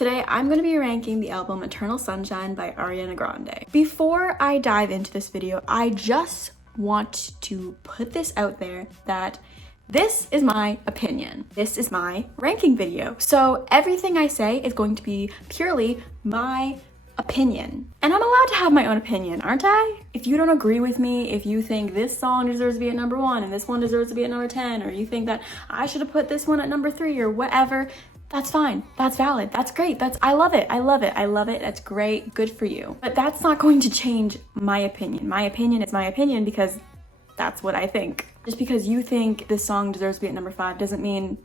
Today I'm going to be ranking the album Eternal Sunshine by Ariana Grande. Before I dive into this video, I just want to put this out there that this is my opinion. This is my ranking video. So everything I say is going to be purely my opinion. And I'm allowed to have my own opinion, aren't I? If you don't agree with me, if you think this song deserves to be at number 1 and this one deserves to be at number 10, or you think that I should have put this one at number 3 or whatever, that's fine. That's valid. That's great. I love it. I love it. I love it. That's great. Good for you. But that's not going to change my opinion. My opinion is my opinion because that's what I think. Just because you think this song deserves to be at number 5 doesn't mean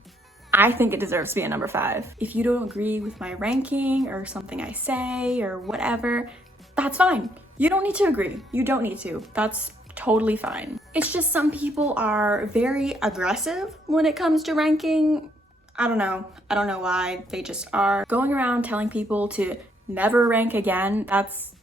I think it deserves to be at number 5. If you don't agree with my ranking or something I say or whatever, that's fine. You don't need to agree. You don't need to. That's totally fine. It's just some people are very aggressive when it comes to ranking. I don't know. I don't know why. They just are. Going around telling people to never rank again, that's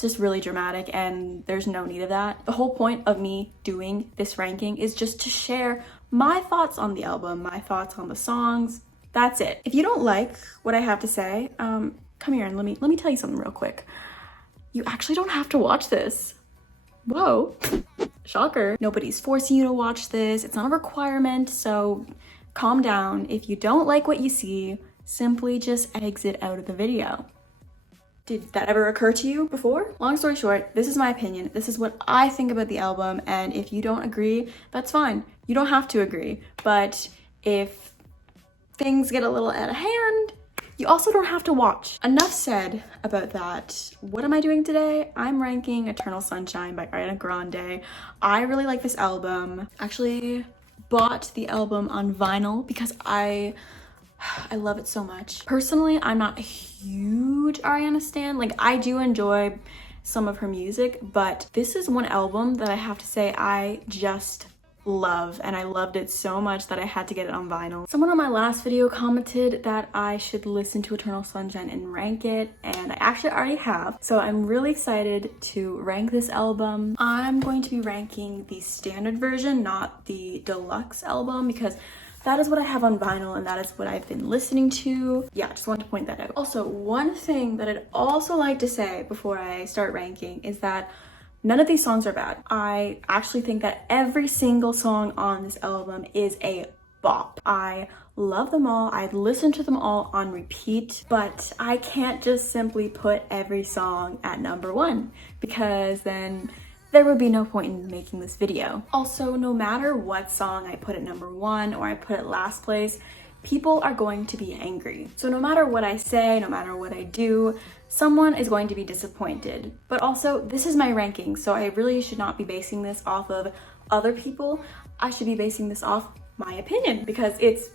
just really dramatic and there's no need of that. The whole point of me doing this ranking is just to share my thoughts on the album, my thoughts on the songs. That's it. If you don't like what I have to say, come here and let me tell you something real quick. You actually don't have to watch this. Whoa. Shocker. Nobody's forcing you to watch this. It's not a requirement, so calm down. If you don't like what you see, simply just exit out of the video. Did that ever occur to you before? Long story short, this is my opinion. This is what I think about the album, and if you don't agree, that's fine. You don't have to agree. But if things get a little out of hand, you also don't have to watch. Enough said about that. What am I doing today? I'm ranking Eternal Sunshine by Ariana Grande. I really like this album. Actually bought the album on vinyl because I love it so much. Personally, I'm not a huge Ariana stan. Like, I do enjoy some of her music, but this is one album that I have to say I just love, and I loved it so much that I had to get it on vinyl. Someone on my last video commented that I should listen to Eternal Sunshine and rank it, and I actually already have. So I'm really excited to rank this album. I'm going to be ranking the standard version, not the deluxe album, because that is what I have on vinyl and that is what I've been listening to. Yeah, just wanted to point that out. Also, one thing that I'd also like to say before I start ranking is that none of these songs are bad. I actually think that every single song on this album is a bop. I love them all. I've listened to them all on repeat, but I can't just simply put every song at number 1 because then there would be no point in making this video. Also, no matter what song I put at number 1 or I put at last place, people are going to be angry. So no matter what I say, no matter what I do, someone is going to be disappointed. But also, this is my ranking, so I really should not be basing this off of other people. I should be basing this off my opinion because it's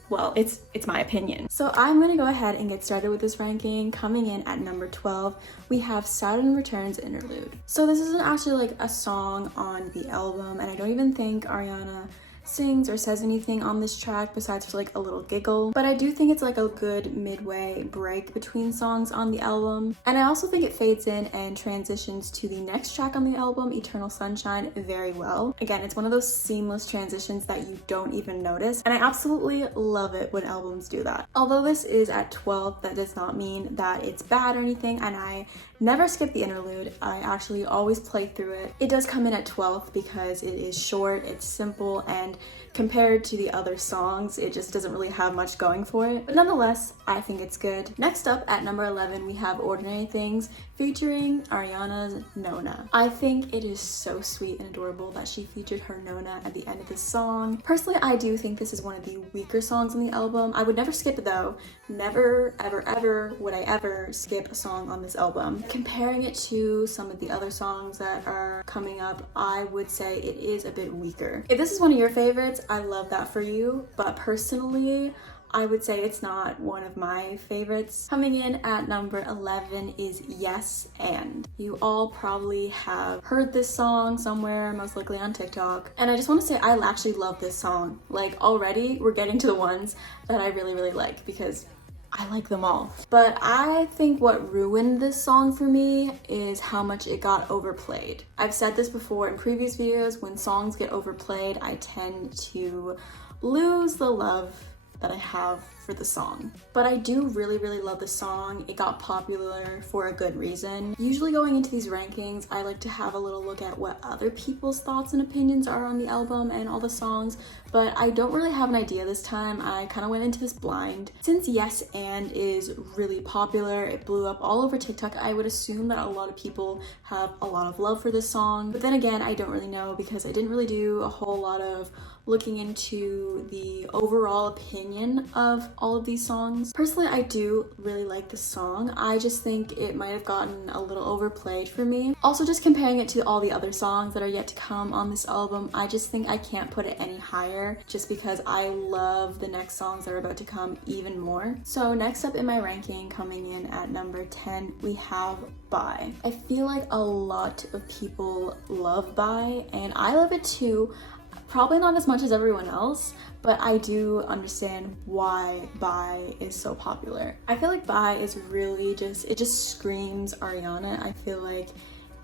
my opinion. So I'm gonna go ahead and get started with this ranking. Coming in at number 12, we have Saturn Returns Interlude. So this isn't actually like a song on the album, and I don't even think Ariana sings or says anything on this track besides for like a little giggle, but I do think it's like a good midway break between songs on the album, and I also think it fades in and transitions to the next track on the album, Eternal Sunshine, very well. Again, it's one of those seamless transitions that you don't even notice, and I absolutely love it when albums do that. Although this is at 12, that does not mean that it's bad or anything, and I never skip the interlude. I actually always play through it. It does come in at 12th because it is short, it's simple, and compared to the other songs, it just doesn't really have much going for it. But nonetheless, I think it's good. Next up at number 11, we have Ordinary Things featuring Ariana's Nona. I think it is so sweet and adorable that she featured her Nona at the end of this song. Personally, I do think this is one of the weaker songs on the album. I would never skip it though. Never, ever, ever would I ever skip a song on this album. Comparing it to some of the other songs that are coming up, I would say it is a bit weaker. If this is one of your favorites, I love that for you, but personally, I would say it's not one of my favorites. Coming in at number 11 is Yes And. You all probably have heard this song somewhere, most likely on TikTok, and I just want to say I actually love this song. Like, already we're getting to the ones that I really, really like because I like them all. But I think what ruined this song for me is how much it got overplayed. I've said this before in previous videos, when songs get overplayed, I tend to lose the love that I have for the song. But I do really love the song. It got popular for a good reason. Usually going into these rankings, I like to have a little look at what other people's thoughts and opinions are on the album and all the songs, but I don't really have an idea this time. I kind of went into this blind. Since Yes and is really popular, it blew up all over TikTok, I would assume that a lot of people have a lot of love for this song. But then again, I don't really know because I didn't really do a whole lot of looking into the overall opinion of all of these songs. Personally, I do really like the song. I just think it might have gotten a little overplayed for me. Also, just comparing it to all the other songs that are yet to come on this album, I just think I can't put it any higher just because I love the next songs that are about to come even more. So next up in my ranking, coming in at number 10, we have Bye. I feel like a lot of people love Bye, and I love it too. Probably not as much as everyone else, but I do understand why Bye is so popular. I feel like Bye is really it just screams Ariana. I feel like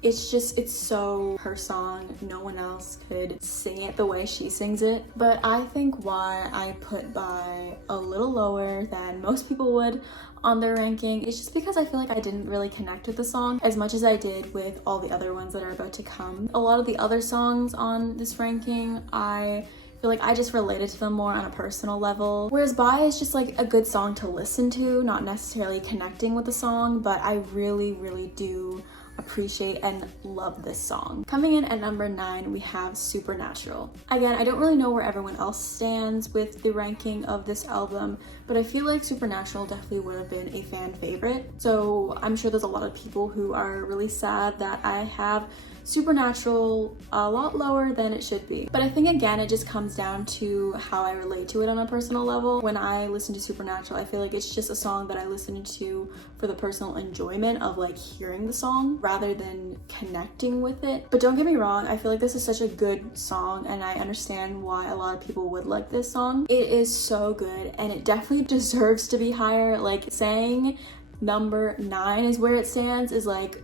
it's so her song. No one else could sing it the way she sings it. But I think why I put Bye a little lower than most people would on their ranking is just because I feel like I didn't really connect with the song as much as I did with all the other ones that are about to come. A lot of the other songs on this ranking, I feel like I just related to them more on a personal level. Whereas Bye is just like a good song to listen to, not necessarily connecting with the song, but I really do appreciate and love this song. Coming in at number 9, we have Supernatural. Again, I don't really know where everyone else stands with the ranking of this album, but I feel like Supernatural definitely would have been a fan favorite. So I'm sure there's a lot of people who are really sad that I have Supernatural a lot lower than it should be. But I think again, it just comes down to how I relate to it on a personal level. When I listen to Supernatural, I feel like it's just a song that I listen to for the personal enjoyment of like hearing the song rather than connecting with it. But don't get me wrong, I feel like this is such a good song and I understand why a lot of people would like this song. It is so good and it definitely deserves to be higher. Like saying number 9 is where it stands is like,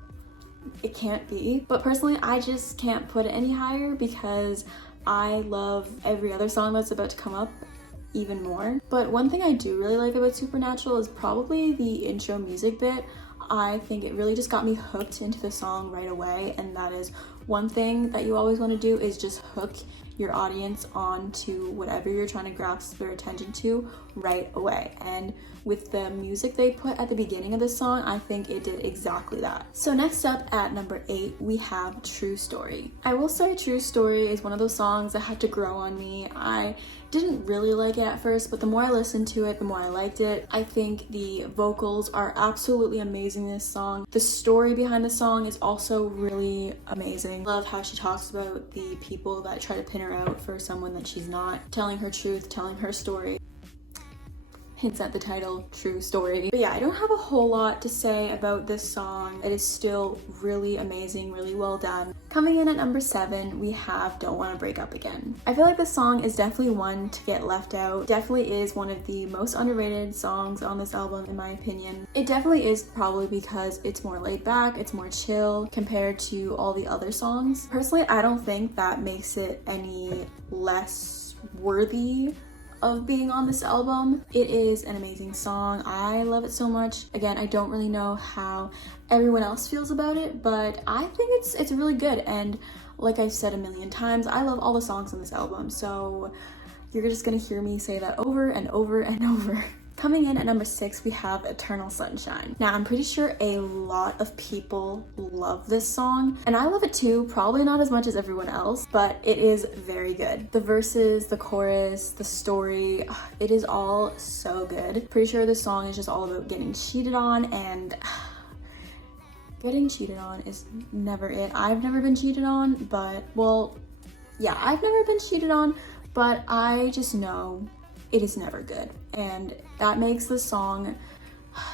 it can't be. But personally, I just can't put it any higher because I love every other song that's about to come up even more. But one thing I do really like about Supernatural is probably the intro music bit. I think it really just got me hooked into the song right away, and that is one thing that you always want to do is just hook your audience onto whatever you're trying to grasp their attention to right away. And with the music they put at the beginning of the song, I think it did exactly that. So next up at number 8, we have True Story. I will say True Story is one of those songs that had to grow on me. I didn't really like it at first, but the more I listened to it, the more I liked it. I think the vocals are absolutely amazing in this song. The story behind the song is also really amazing. Love how she talks about the people that try to pin her out for someone that she's not, telling her truth, telling her story. Hints at the title, True Story. But yeah, I don't have a whole lot to say about this song. It is still really amazing, really well done. Coming in at number 7, we have Don't Wanna Break Up Again. I feel like this song is definitely one to get left out. Definitely is one of the most underrated songs on this album in my opinion. It definitely is probably because it's more laid back, it's more chill compared to all the other songs. Personally, I don't think that makes it any less worthy of being on this album. It is an amazing song. I love it so much. Again, I don't really know how everyone else feels about it, but I think it's really good. And like I've said a million times, I love all the songs on this album. So you're just gonna hear me say that over and over and over. Coming in at number 6, we have Eternal Sunshine. Now, I'm pretty sure a lot of people love this song, and I love it too, probably not as much as everyone else, but it is very good. The verses, the chorus, the story, it is all so good. Pretty sure this song is just all about getting cheated on, and getting cheated on is never it. I've never been cheated on, but, well, yeah, I've never been cheated on, but I just know it is never good, and that makes the song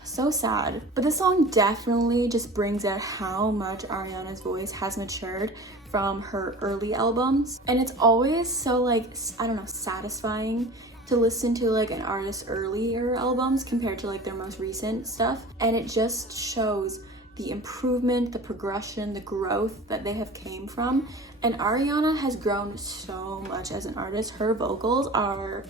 so sad. But this song definitely just brings out how much Ariana's voice has matured from her early albums, and it's always so like, I don't know, satisfying to listen to like an artist's earlier albums compared to like their most recent stuff, and it just shows the improvement, the progression, the growth that they have came from. And Ariana has grown so much as an artist. Her vocals are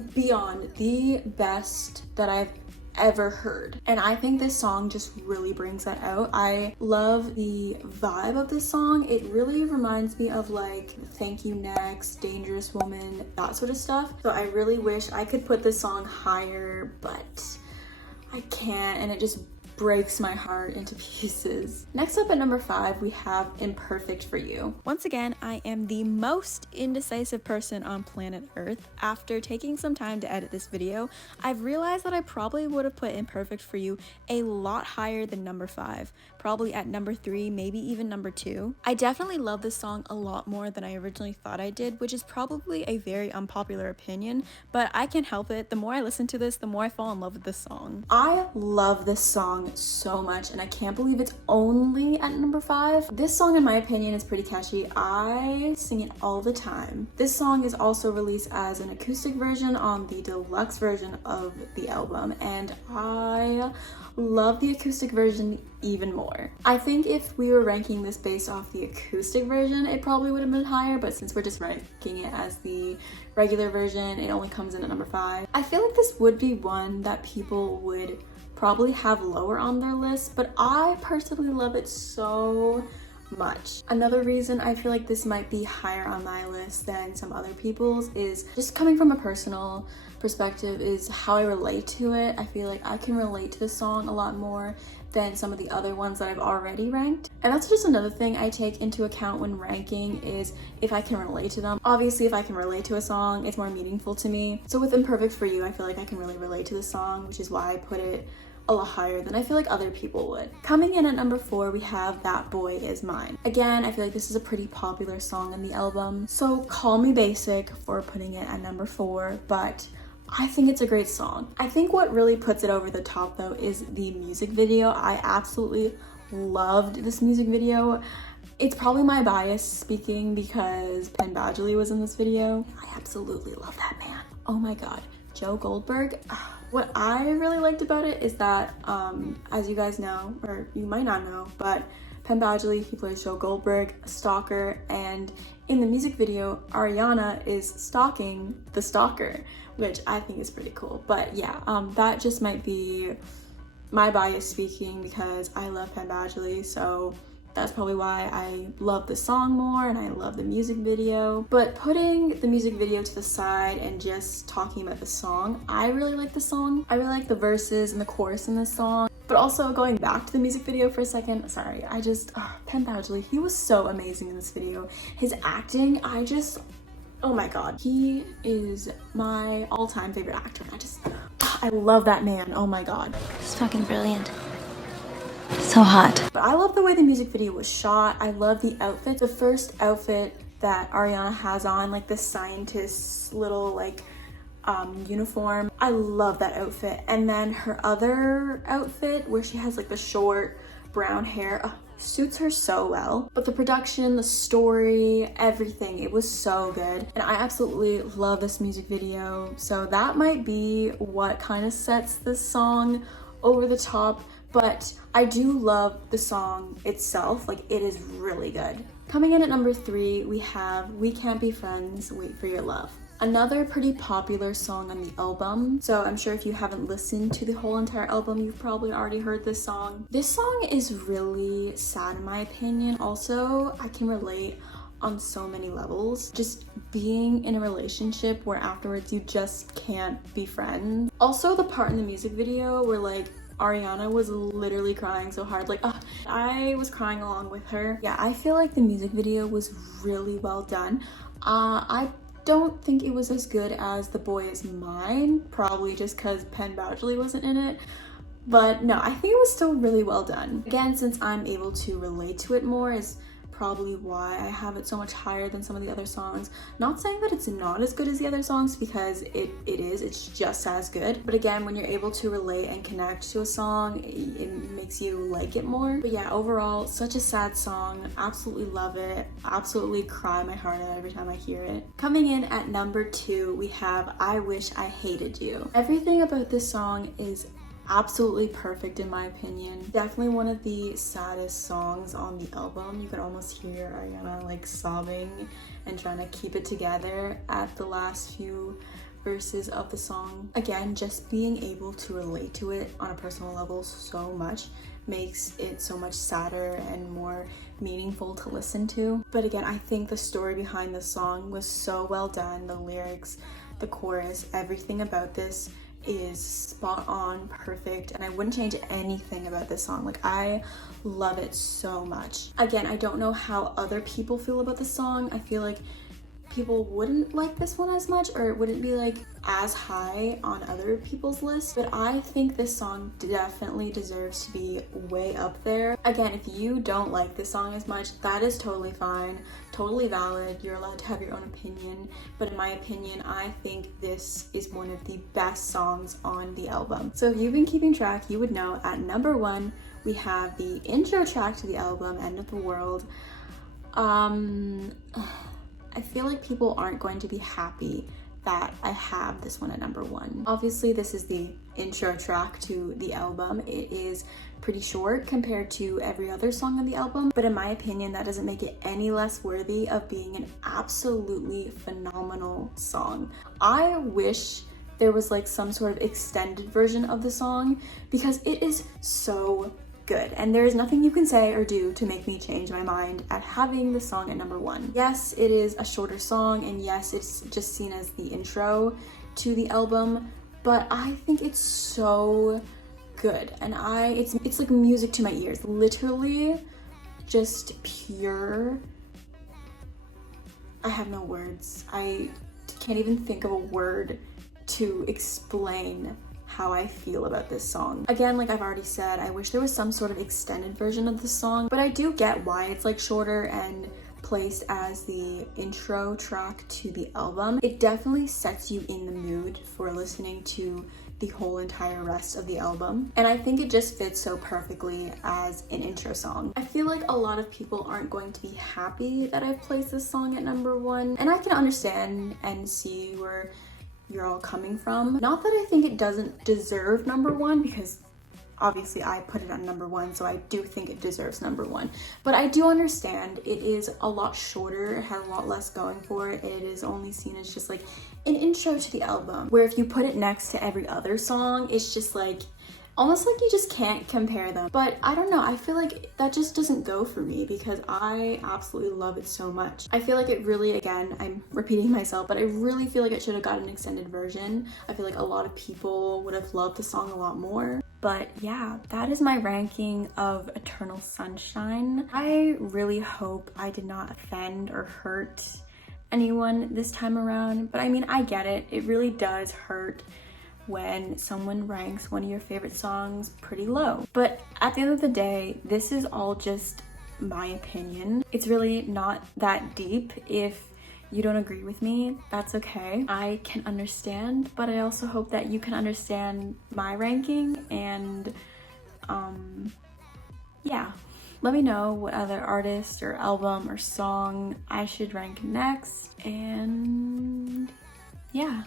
beyond the best that I've ever heard. And I think this song just really brings that out. I love the vibe of this song. It really reminds me of like Thank You Next, Dangerous Woman, that sort of stuff. So I really wish I could put this song higher, but I can't, and it just breaks my heart into pieces. Next up at number 5, we have Imperfect for You. Once again, I am the most indecisive person on planet Earth. After taking some time to edit this video, I've realized that I probably would have put Imperfect for You a lot higher than number 5, probably at number 3, maybe even number 2. I definitely love this song a lot more than I originally thought I did, which is probably a very unpopular opinion, but I can't help it. The more I listen to this, the more I fall in love with this song. I love this song so much, and I can't believe it's only at number 5. This song, in my opinion, is pretty catchy. I sing it all the time. This song is also released as an acoustic version on the deluxe version of the album, and I love the acoustic version even more. I think if we were ranking this based off the acoustic version, it probably would have been higher, but since we're just ranking it as the regular version, it only comes in at number 5. I feel like this would be one that people would probably have lower on their list, but I personally love it so much. Another reason I feel like this might be higher on my list than some other people's is just coming from a personal perspective, is how I relate to it. I feel like I can relate to the song a lot more than some of the other ones that I've already ranked. And that's just another thing I take into account when ranking, is if I can relate to them. Obviously, if I can relate to a song, it's more meaningful to me. So with Imperfect for You, I feel like I can really relate to the song, which is why I put it a lot higher than I feel like other people would. Coming in at number 4, we have That Boy Is Mine. Again, I feel like this is a pretty popular song on the album, so call me basic for putting it at number 4, but I think it's a great song. I think what really puts it over the top though is the music video. I absolutely loved this music video. It's probably my bias speaking because Penn Badgley was in this video. I absolutely love that man. Oh my god. Joe Goldberg. What I really liked about it is that, as you guys know, or you might not know, but Penn Badgley, he plays Joe Goldberg, a stalker, and in the music video, Ariana is stalking the stalker, which I think is pretty cool. But yeah, that just might be my bias speaking because I love Penn Badgley, so that's probably why I love the song more and I love the music video. But putting the music video to the side and just talking about the song, I really like the song. I really like the verses and the chorus in this song. But also going back to the music video for a second, sorry, Penn Badgley, he was so amazing in this video. His acting, oh my god, he is my all-time favorite actor. I love that man, oh my god. It's fucking brilliant. So hot. But I love the way the music video was shot. I love the outfit. The first outfit that Ariana has on, like the scientist's little like uniform. I love that outfit. And then her other outfit where she has like the short brown hair suits her so well. But the production, the story, everything, it was so good. And I absolutely love this music video. So that might be what kind of sets this song over the top. But I do love the song itself, like it is really good. Coming in at number 3, we have We Can't Be Friends, Wait for Your Love. Another pretty popular song on the album, so I'm sure if you haven't listened to the whole entire album, you've probably already heard this song. This song is really sad in my opinion. Also, I can relate on so many levels. Just being in a relationship where afterwards you just can't be friends. Also, the part in the music video where like Ariana was literally crying so hard, like I was crying along with her. Yeah, I feel like the music video was really well done. I don't think it was as good as The Boy Is Mine, probably just because Penn Badgley wasn't in it. But no, I think it was still really well done. Again, since I'm able to relate to it more is probably why I have it so much higher than some of the other songs. Not saying that it's not as good as the other songs, because it is, it's just as good. But again, when you're able to relate and connect to a song, it makes you like it more. But yeah, overall, such a sad song. Absolutely love it. Absolutely cry my heart out every time I hear it. Coming in at number 2, we have I Wish I Hated You. Everything about this song is absolutely perfect in my opinion. Definitely one of the saddest songs on the album. You could almost hear Ariana like sobbing and trying to keep it together at the last few verses of the song. Again, just being able to relate to it on a personal level so much makes it so much sadder and more meaningful to listen to. But again, I think the story behind the song was so well done. The lyrics, the chorus, everything about this is spot on, perfect, and I wouldn't change anything about this song. Like, I love it so much. Again, I don't know how other people feel about the song. I feel like people wouldn't like this one as much, or it wouldn't be like as high on other people's lists, but I think this song definitely deserves to be way up there. Again, if you don't like this song as much, that is totally fine, totally valid. You're allowed to have your own opinion, but in my opinion, I think this is one of the best songs on the album. So if you've been keeping track, you would know at number 1 we have the intro track to the album, End of the World. I feel like people aren't going to be happy that I have this one at number 1. Obviously, this is the intro track to the album. It is pretty short compared to every other song on the album, but in my opinion, that doesn't make it any less worthy of being an absolutely phenomenal song. I wish there was like some sort of extended version of the song because it is so good, and there is nothing you can say or do to make me change my mind at having the song at number 1. Yes, it is a shorter song, and yes, it's just seen as the intro to the album, but I think it's so good, and it's like music to my ears. Literally just pure, I have no words. I can't even think of a word to explain how I feel about this song. Again, like I've already said, I wish there was some sort of extended version of the song, but I do get why it's like shorter and placed as the intro track to the album. It definitely sets you in the mood for listening to the whole entire rest of the album, and I think it just fits so perfectly as an intro song. I feel like a lot of people aren't going to be happy that I've placed this song at number 1, and I can understand and see where you're all coming from. Not that I think it doesn't deserve number 1, because obviously I put it on number 1, so I do think it deserves number 1. But I do understand it is a lot shorter, it has a lot less going for it. It is only seen as just like an intro to the album, where if you put it next to every other song, it's just like almost like you just can't compare them. But I don't know, I feel like that just doesn't go for me because I absolutely love it so much. I feel like it really, again, I'm repeating myself, but I really feel like it should have got an extended version. I feel like a lot of people would have loved the song a lot more. But yeah, that is my ranking of Eternal Sunshine. I really hope I did not offend or hurt anyone this time around, but I mean, I get it. It really does hurt when someone ranks one of your favorite songs pretty low. But at the end of the day, this is all just my opinion. It's really not that deep. If you don't agree with me, that's okay. I can understand, but I also hope that you can understand my ranking, and yeah. Let me know what other artist or album or song I should rank next, and yeah.